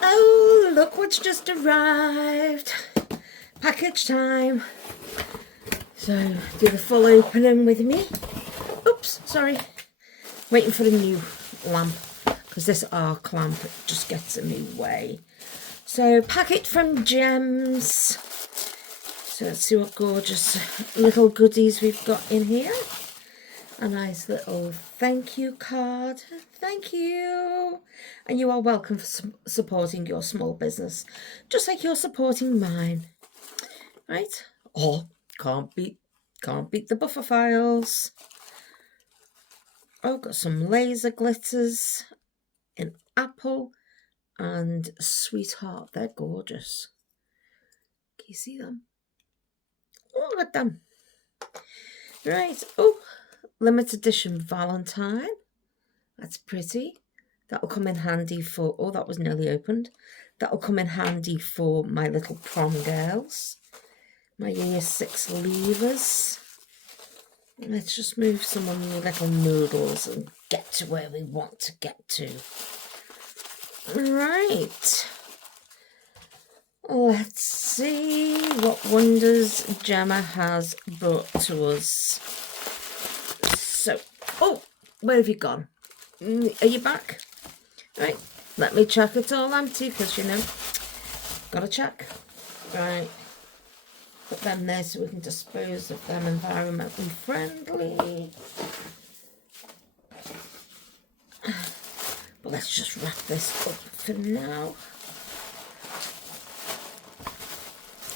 Oh, look what's just arrived. Package time. So, do the full opening with me. Oops, sorry. Waiting for the new lamp, because this arc lamp just gets in my way. So, packet from Gems. So, let's see what gorgeous little goodies we've got in here. A nice little thank you card. Thank you. And you are welcome for supporting your small business, just like you're supporting mine. Right? Oh, can't beat the buffer files. Oh, got some laser glitters in apple and sweetheart. They're gorgeous. Can you see them? Oh, look at them. Right. Oh, limited edition Valentine. That's pretty. That'll come in handy for, oh, that was nearly opened. That'll come in handy for my little prom girls. My year 6 leavers. Let's just move some of the little noodles and get to where we want to get to. Right. Let's see what wonders Gemma has brought to us. So, oh, where have you gone? Are you back? Right, let me check it's all empty, because, you know, gotta check. Right. Put them there so we can dispose of them environmentally friendly. But let's just wrap this up for now.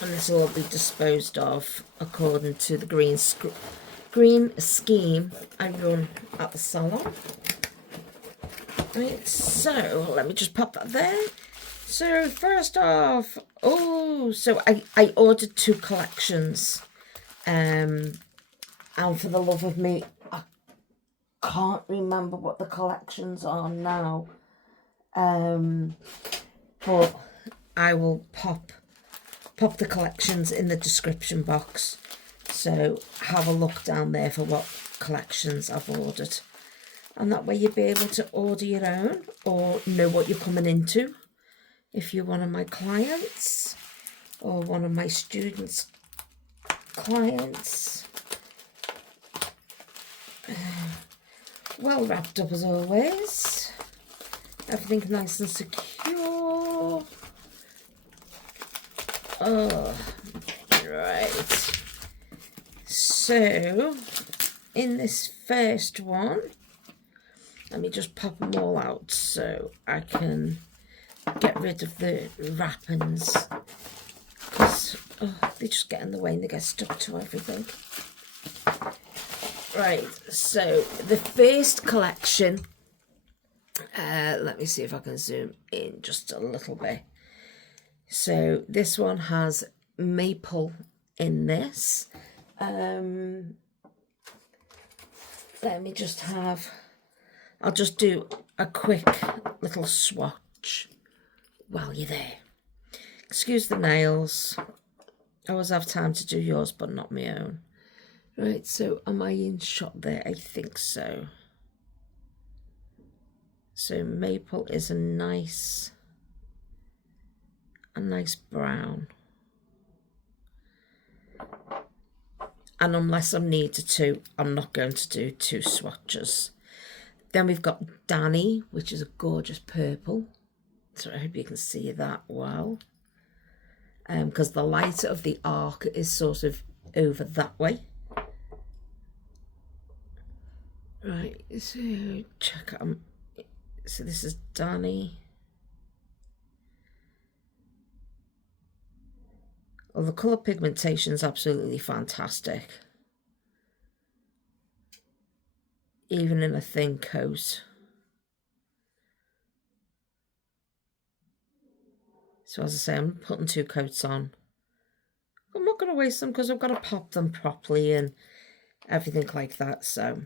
And this will all be disposed of according to the green scheme I run at the salon. Right, so let me just pop that there. So first off, so I ordered 2 collections, and for the love of me, I can't remember what the collections are now, but I will pop the collections in the description box, so have a look down there for what collections I've ordered, and that way you'll be able to order your own or know what you're coming into. If you're one of my clients or one of my students' clients. Well wrapped up as always. Everything nice and secure. Oh, right. So, in this first one, let me just pop them all out so I can get rid of the wrappings, because they just get in the way and they get stuck to everything. Right, so the first collection, let me see if I can zoom in just a little bit. So this one has maple in this. Let me just I'll just do a quick little swatch while you're there. Excuse the nails. I always have time to do yours, but not my own. Right, so am I in shot there? I think so. So maple is a nice brown. And unless I'm needed to, I'm not going to do 2 swatches. Then we've got Danny, which is a gorgeous purple. So I hope you can see that well. Because the light of the arc is sort of over that way. Right, so check out. So this is Danny. Well, the colour pigmentation is absolutely fantastic. Even in a thin coat. So as I say, I'm putting 2 coats on. I'm not going to waste them because I've got to pop them properly and everything like that. So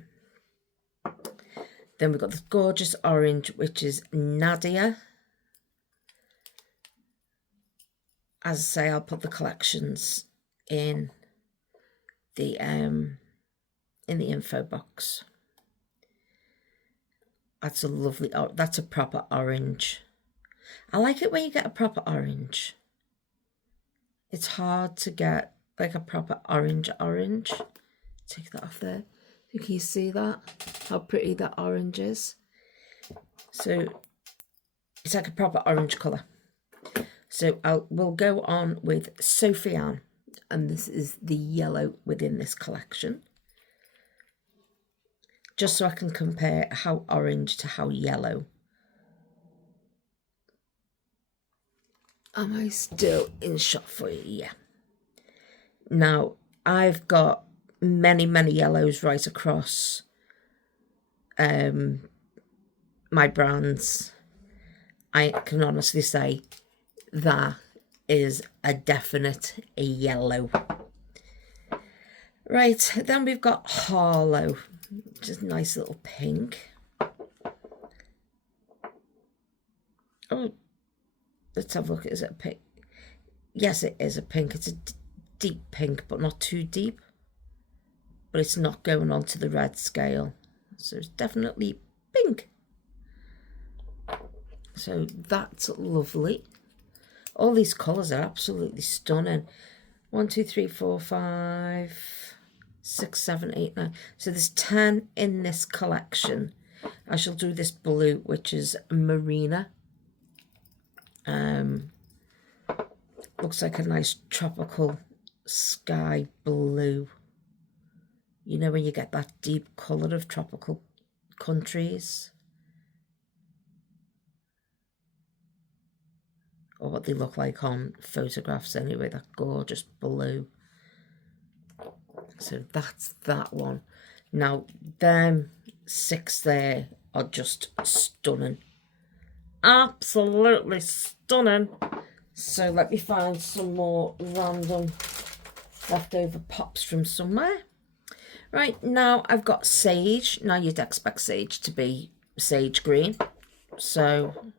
then we've got the gorgeous orange, which is Nadia. As I say, I'll put the collections in the info box. That's a lovely, that's a proper orange. I like it when you get a proper orange. It's hard to get like a proper orange. Take that off there. Can you see that? How pretty that orange is? So it's like a proper orange colour. So we'll go on with Sophie Anne, and this is the yellow within this collection. Just so I can compare how orange to how yellow. Am I still in shot for you? Yeah. Now, I've got many yellows right across my brands. I can honestly say that is a definite yellow. Right, then we've got Harlow, just a nice little pink. Oh, let's have a look. Is it a pink? Yes, it is a pink. It's a deep pink, but not too deep. But it's not going on to the red scale. So it's definitely pink. So that's lovely. All these colours are absolutely stunning. 1, 2, 3, 4, 5, 6, 7, 8, 9. So there's 10 in this collection. I shall do this blue, which is Marina. Looks like a nice tropical sky blue. You know when you get that deep colour of tropical countries? Or what they look like on photographs anyway, that gorgeous blue. So that's that one. Now, them 6 there are just stunning. Absolutely stunning. So let me find some more random leftover pops from somewhere. Right, now I've got sage. Now you'd expect sage to be sage green. So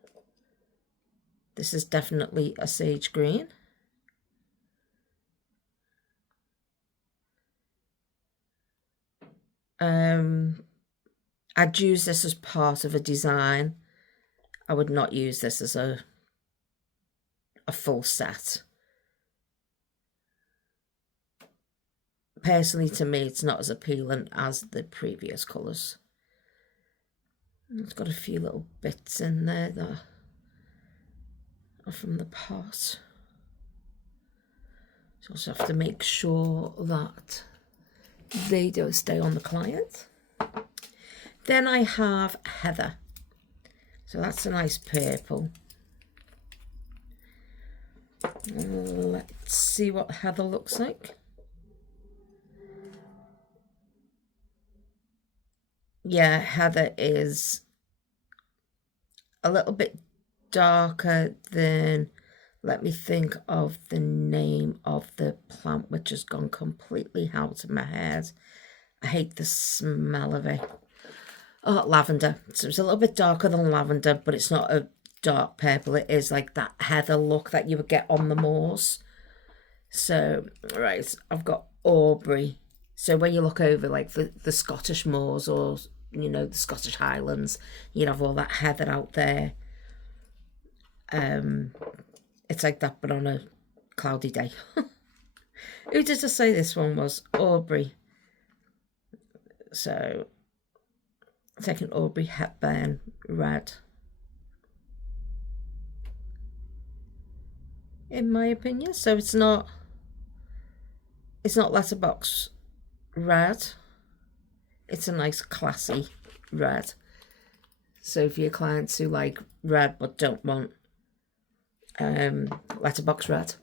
this is definitely a sage green. I'd use this as part of a design. I would not use this as a full set. Personally, to me, it's not as appealing as the previous colours. It's got a few little bits in there that are from the pot. So also have to make sure that they don't stay on the client. Then I have Heather. So that's a nice purple. Let's see what Heather looks like. Yeah, Heather is a little bit darker than, let me think of the name of the plant, which has gone completely out of my head. I hate the smell of it. Oh, lavender. So it's a little bit darker than lavender, but it's not a dark purple. It is like that heather look that you would get on the moors. So, right, I've got Aubrey. So when you look over like the Scottish moors, or, you know, the Scottish Highlands, you'd have all that heather out there. It's like that, but on a cloudy day. Who did I say this one was? Aubrey. So, taking Aubrey Hepburn red. In my opinion. So it's not letterbox red. It's a nice classy red. So for your clients who like red but don't want letterbox red,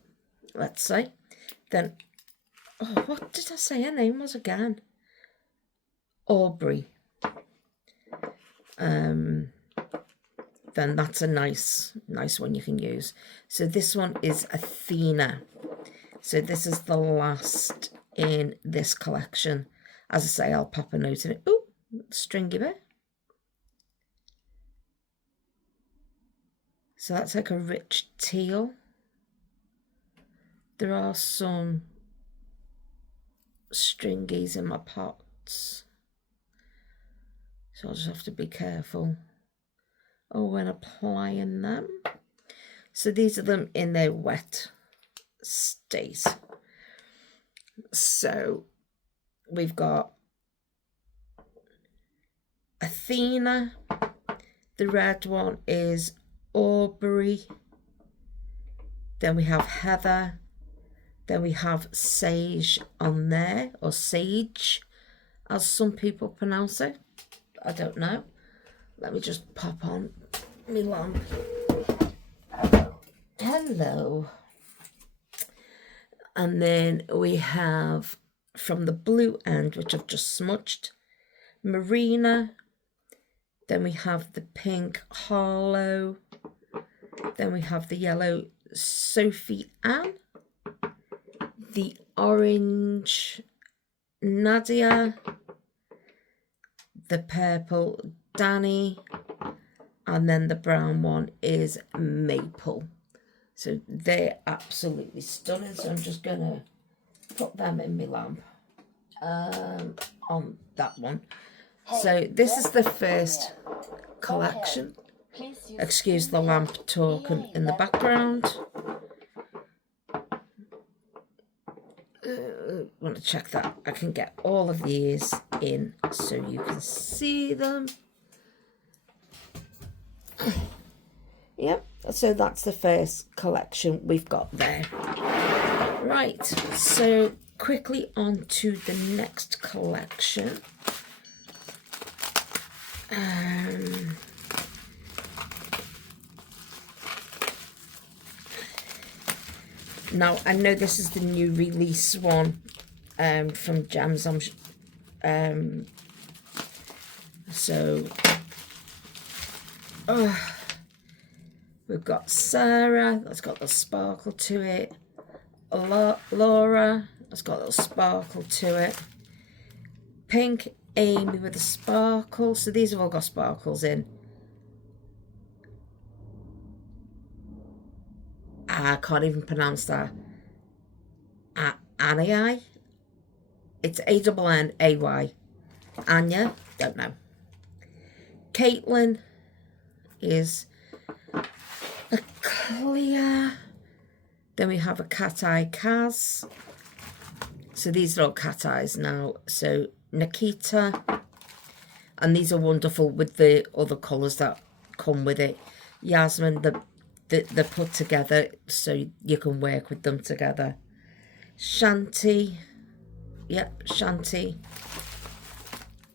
let's say, then, oh, what did I say her name was again? Aubrey. Then that's a nice one you can use. So this one is Athena. So this is the last in this collection. As I say, I'll pop a note in it. Oh, stringy bit. So that's like a rich teal. There are some stringies in my pots, so I'll just have to be careful when applying them. So these are them in their wet state. So we've got Athena. The red one is Aubrey. Then we have Heather. Then we have Sage on there, or Sage, as some people pronounce it. I don't know. Let me just pop on my lamp. Hello. And then we have, from the blue end, which I've just smudged, Marina. Then we have the pink Harlow. Then we have the yellow Sophie Ann. The orange Nadia. The purple Danny. And then the brown one is Maple. So they're absolutely stunning. So I'm just going to put them in my lamp on that one. So this is the first collection. Excuse the lamp talking in the background. Want to check that I can get all of these in so you can see them. Yep, so that's the first collection we've got there. Right, so quickly on to the next collection. Now, I know this is the new release one from Gems. We've got Sarah, that's got the sparkle to it. Laura, that's got a little sparkle to it. Pink Amy with a sparkle. So these have all got sparkles in. I can't even pronounce that. Anai. It's Annay. Anya, don't know. Caitlin is a clear. Then we have a cat eye Kaz. So these are all cat eyes now. So Nikita. And these are wonderful with the other colours that come with it. Yasmin, they're put together so you can work with them together. Shanti. Yep, Shanti.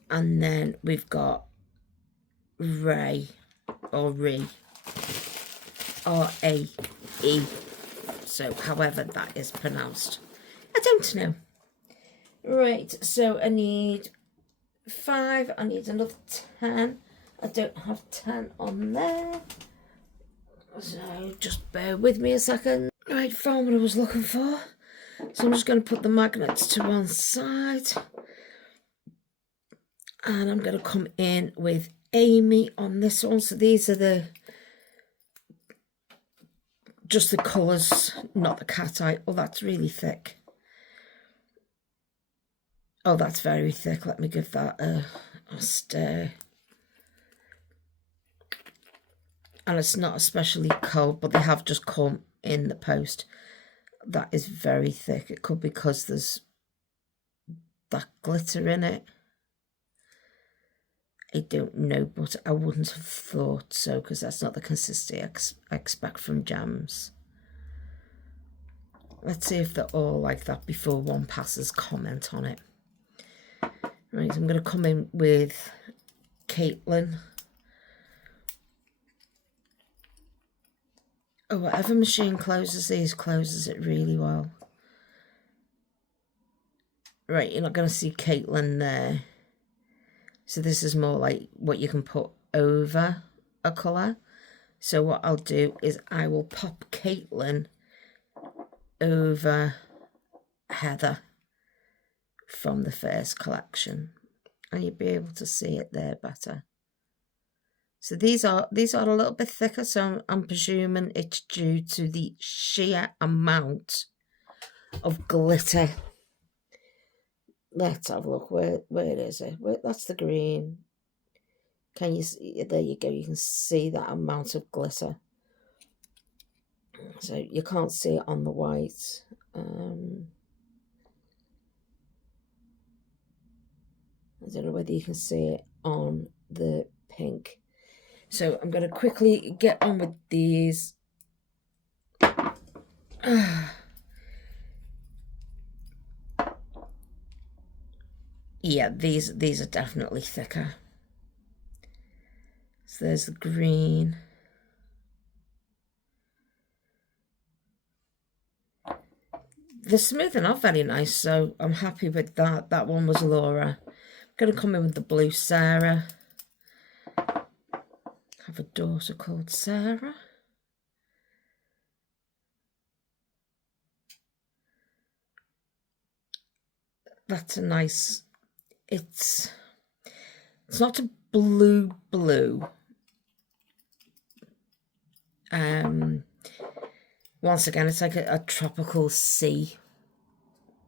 And then we've got Ray, or Ree. R-A-E. So however that is pronounced. I don't know. Right, so I need 5. I need another 10. I don't have 10 on there. So just bear with me a second. Right, found what I was looking for. So I'm just going to put the magnets to one side. And I'm going to come in with Amy on this one. So these are just the colours, not the cat eye. Oh, that's really thick. Oh, that's very thick. Let me give that a stir. And it's not especially cold, but they have just come in the post. That is very thick. It could be because there's that glitter in it. I don't know, but I wouldn't have thought so, because that's not the consistency I expect from jams. Let's see if they're all like that before one passes comment on it. Right, I'm going to come in with Caitlin. Oh, whatever machine closes these, closes it really well. Right, you're not going to see Caitlin there. So this is more like what you can put over a colour. So what I'll do is I will pop Caitlin over Heather from the first collection. And you'll be able to see it there better. So these are a little bit thicker, so I'm presuming it's due to the sheer amount of glitter. Let's have a look. Where is it? That's the green. Can you see? There you go. You can see that amount of glitter. So you can't see it on the white. I don't know whether you can see it on the pink. So I'm going to quickly get on with these. Yeah, these are definitely thicker. So there's the green. The smoothing are very nice, so I'm happy with that. That one was Laura. I'm going to come in with the blue Sarah. I have a daughter called Sarah. That's a nice, it's not a blue. Once again, it's like a tropical sea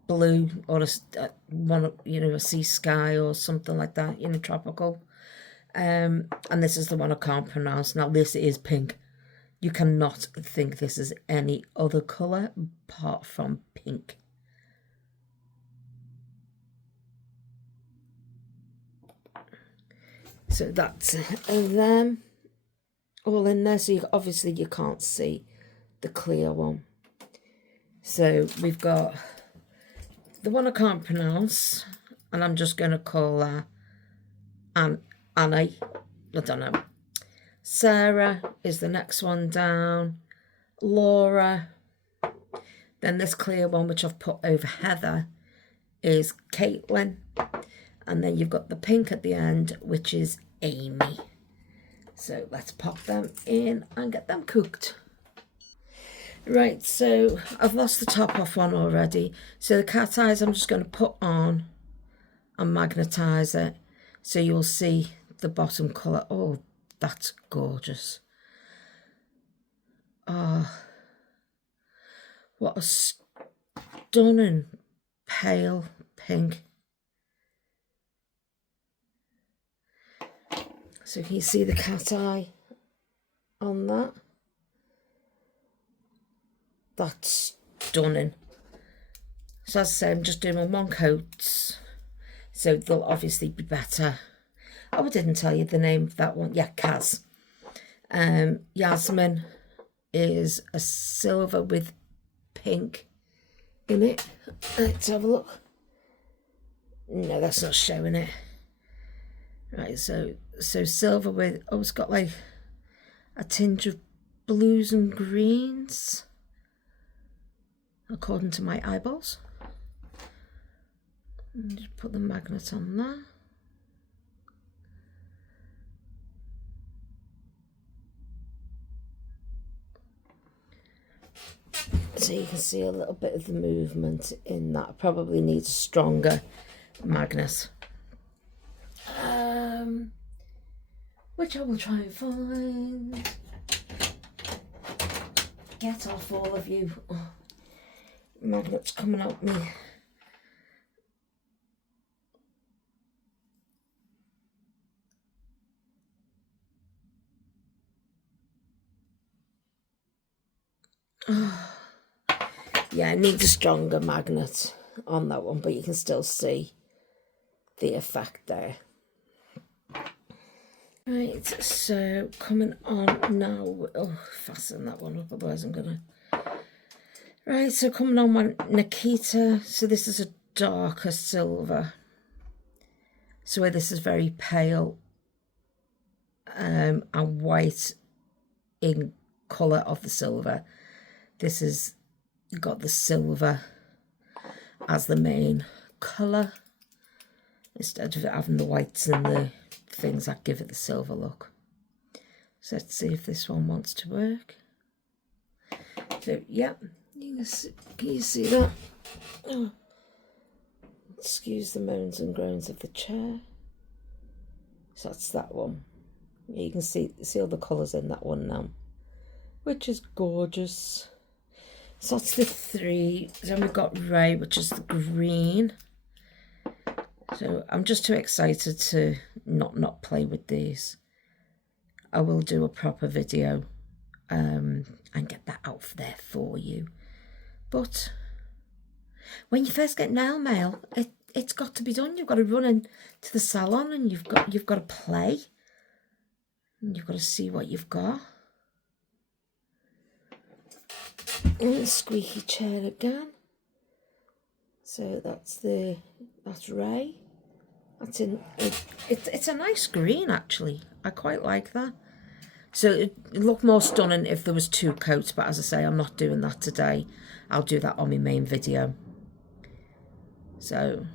blue, or a one, you know, a sea sky or something like that, you know, tropical. And this is the one I can't pronounce. Now this is pink. You cannot think this is any other colour apart from pink. So that's them all in there. So obviously you can't see the clear one. So we've got the one I can't pronounce, and I'm just going to call her Annie. I don't know. Sarah is the next one down. Laura. Then this clear one, which I've put over Heather, is Caitlin. And then you've got the pink at the end, which is Amy. So let's pop them in and get them cooked. Right, so I've lost the top off one already. So the cat eyes I'm just going to put on and magnetise it. So you'll see the bottom colour. Oh, that's gorgeous. Oh, what a stunning pale pink. So can you see the cat eye on that? That's stunning. So as I say, I'm just doing my one coats, so they'll obviously be better. Oh, I didn't tell you the name of that one. Yeah, Kaz. Yasmin is a silver with pink in it. Let's have a look. No, that's not showing it. Right, so silver with, oh, it's got like a tinge of blues and greens, according to my eyeballs. And just put the magnet on there. So you can see a little bit of the movement in that. Probably needs a stronger magnet. Which I will try and find. Get off, all of you. Oh, magnets coming at me. Oh. Yeah, it needs a stronger magnet on that one, but you can still see the effect there. Right, so coming on now. Oh, fasten that one up, otherwise I'm gonna. Right, so coming on my Nikita. So this is a darker silver. So where this is very pale and white in colour of the silver, this is got the silver as the main colour instead of having the whites and the things that give it the silver look. So let's see if this one wants to work. So yeah, you can you see that? Oh. Excuse the moans and groans of the chair. So that's that one. You can see all the colours in that one now, which is gorgeous. So that's the three. Then we've got Ray, which is the green. So I'm just too excited to not play with these. I will do a proper video and get that out there for you. But when you first get nail mail, it's got to be done. You've got to run into the salon and you've got to play. And you've got to see what you've got. And the squeaky chair again. So that's Ray. It's a nice green actually. I quite like that. So it'd look more stunning if there was 2 coats, but as I say, I'm not doing that today. I'll do that on my main video. So,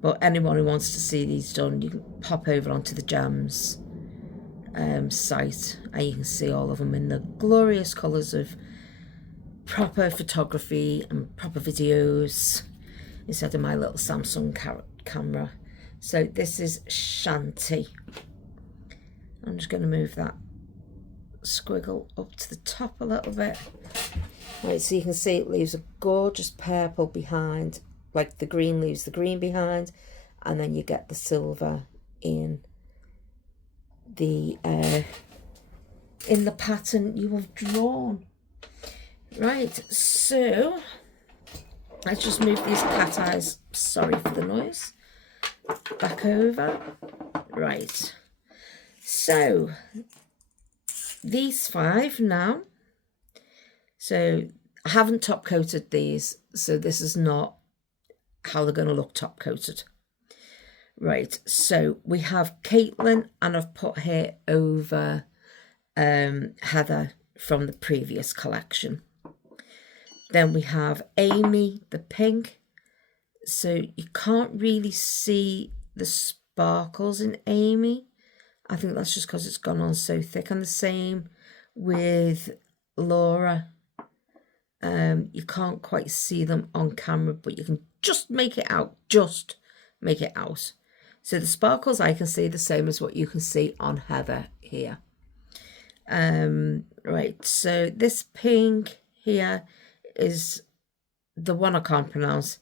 but anyone who wants to see these done, you can pop over onto the Gems site and you can see all of them in the glorious colours of proper photography and proper videos instead of my little Samsung camera. So this is Shanty. I'm just going to move that squiggle up to the top a little bit. Right, so you can see it leaves a gorgeous purple behind, like the green leaves the green behind, and then you get the silver in the pattern you have drawn. Right, so let's just move these cat eyes, sorry for the noise, back over. Right, so these 5 now. So I haven't top coated these, so this is not how they're going to look top coated. Right, so we have Caitlin, and I've put her over Heather from the previous collection. Then we have Amy, the pink. So you can't really see the sparkles in Amy. I think that's just because it's gone on so thick. And the same with Laura. You can't quite see them on camera, but you can just make it out. Just make it out. So the sparkles I can see the same as what you can see on Heather here. Right, so this pink here is the one I can't pronounce.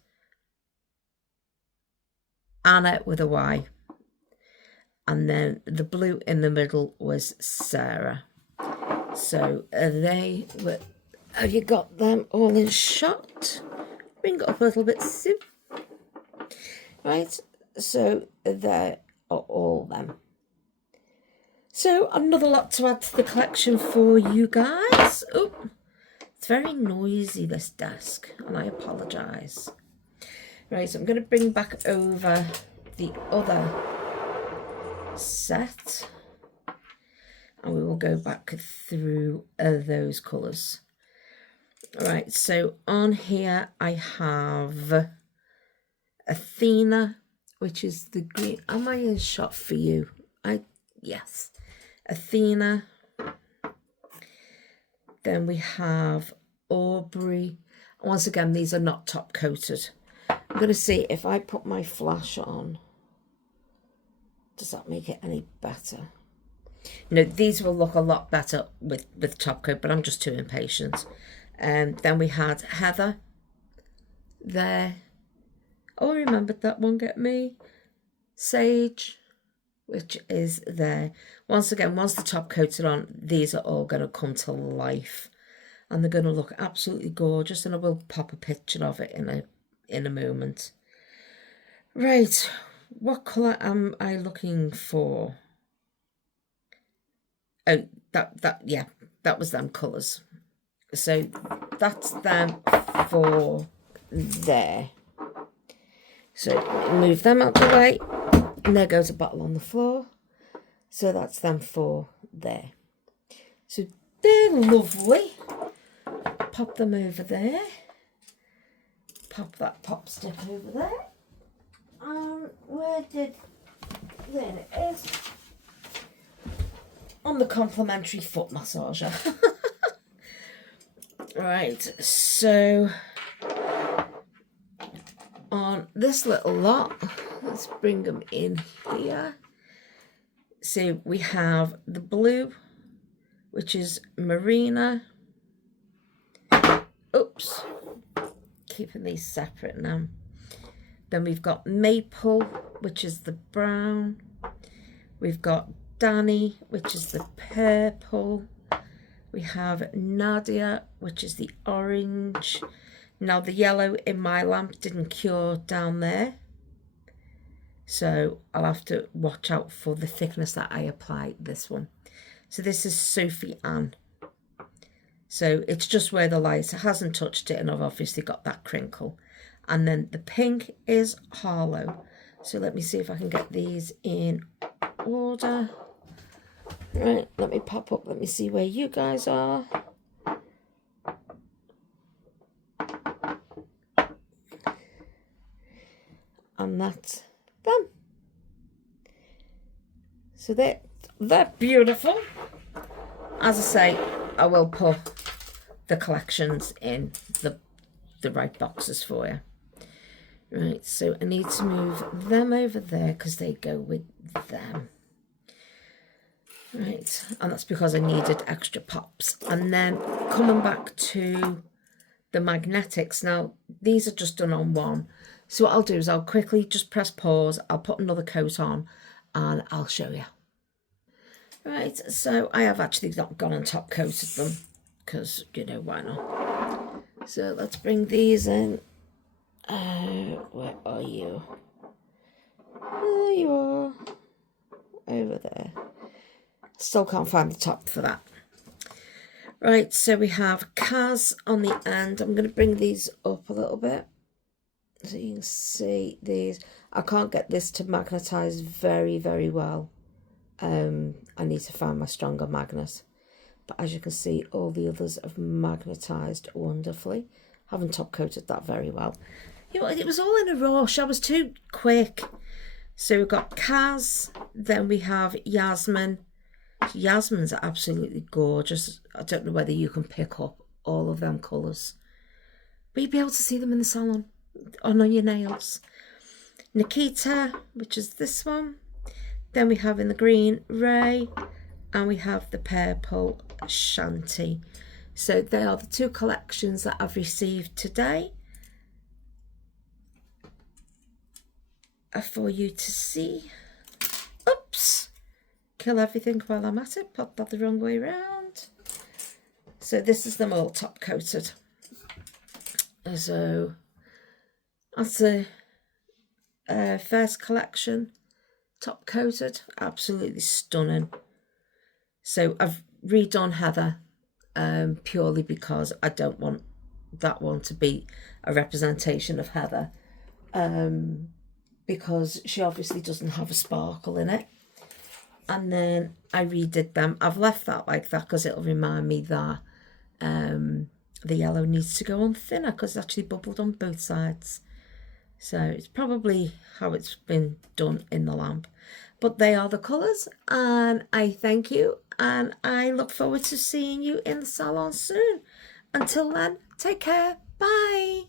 Anna with a Y. And then the blue in the middle was Sarah. So they were, have you got them all in shot? Bring it up a little bit, Sue. Right, so there are all them. So another lot to add to the collection for you guys. Oh, it's very noisy, this desk, and I apologise. Right, so I'm going to bring back over the other set, and we will go back through those colours. Right, so on here I have Athena, which is the green. Am I in shot for you? Yes. Athena. Then we have Aubrey. Once again, these are not top coated. I'm going to see if I put my flash on. Does that make it any better? No, these will look a lot better with top coat, but I'm just too impatient. Then we had Heather there. Oh, I remembered that one, get me. Sage, which is there. Once again, once the top coated on, these are all going to come to life. And they're going to look absolutely gorgeous. And I will pop a picture of it in a moment. Right, what colour am I looking for? Oh, that was them colours. So that's them for there. So move them out the way. And there goes a bottle on the floor. So that's them for there. So they're lovely. Pop them over there. Pop that pop stick over there. There it is. On the complimentary foot massager. Right, so on this little lot, let's bring them in here. So we have the blue, which is Marina. Oops, keeping these separate now. Then we've got Maple, which is the brown. We've got Danny, which is the purple. We have Nadia, which is the orange. Now the yellow in my lamp didn't cure down there, so I'll have to watch out for the thickness that I apply this one. So this is Sophie Ann. So it's just where the light hasn't touched it, and I've obviously got that crinkle. And then the pink is Harlow. So let me see if I can get these in order. Right, let me pop up, let me see where you guys are. And that's them. So they're beautiful. As I say, I will put the collections in the right boxes for you. Right, so I need to move them over there because they go with them. Right, and that's because I needed extra pops. And then coming back to the magnetics. Now, these are just done on one. So what I'll do is I'll quickly just press pause. I'll put another coat on and I'll show you. Right, so I have actually not gone and top coated them because, you know, why not? So let's bring these in. Where are you? There you are. Over there. Still can't find the top for that. Right, so we have Kaz on the end. I'm going to bring these up a little bit so you can see these. I can't get this to magnetize very, very well. I need to find my stronger magnet. But as you can see, all the others have magnetized wonderfully. Haven't top coated that very well. You know, it was all in a rush. I was too quick. So we've got Kaz, then we have Yasmin. Yasmin's absolutely gorgeous. I don't know whether you can pick up all of them colours, but you'll be able to see them in the salon on your nails. Nikita, which is this one. Then we have in the green Ray, and we have the purple Shanti. So they are the two collections that I've received today for you to see. Oops. Kill everything while I'm at it. Pop that the wrong way around. So this is them all top coated. So that's the first collection, top coated, absolutely stunning. So I've redone Heather purely because I don't want that one to be a representation of Heather, because she obviously doesn't have a sparkle in it. And then I redid them. I've left that like that because it'll remind me that the yellow needs to go on thinner because it's actually bubbled on both sides. So it's probably how it's been done in the lamp. But they are the colours, and I thank you, and I look forward to seeing you in the salon soon. Until then, take care. Bye.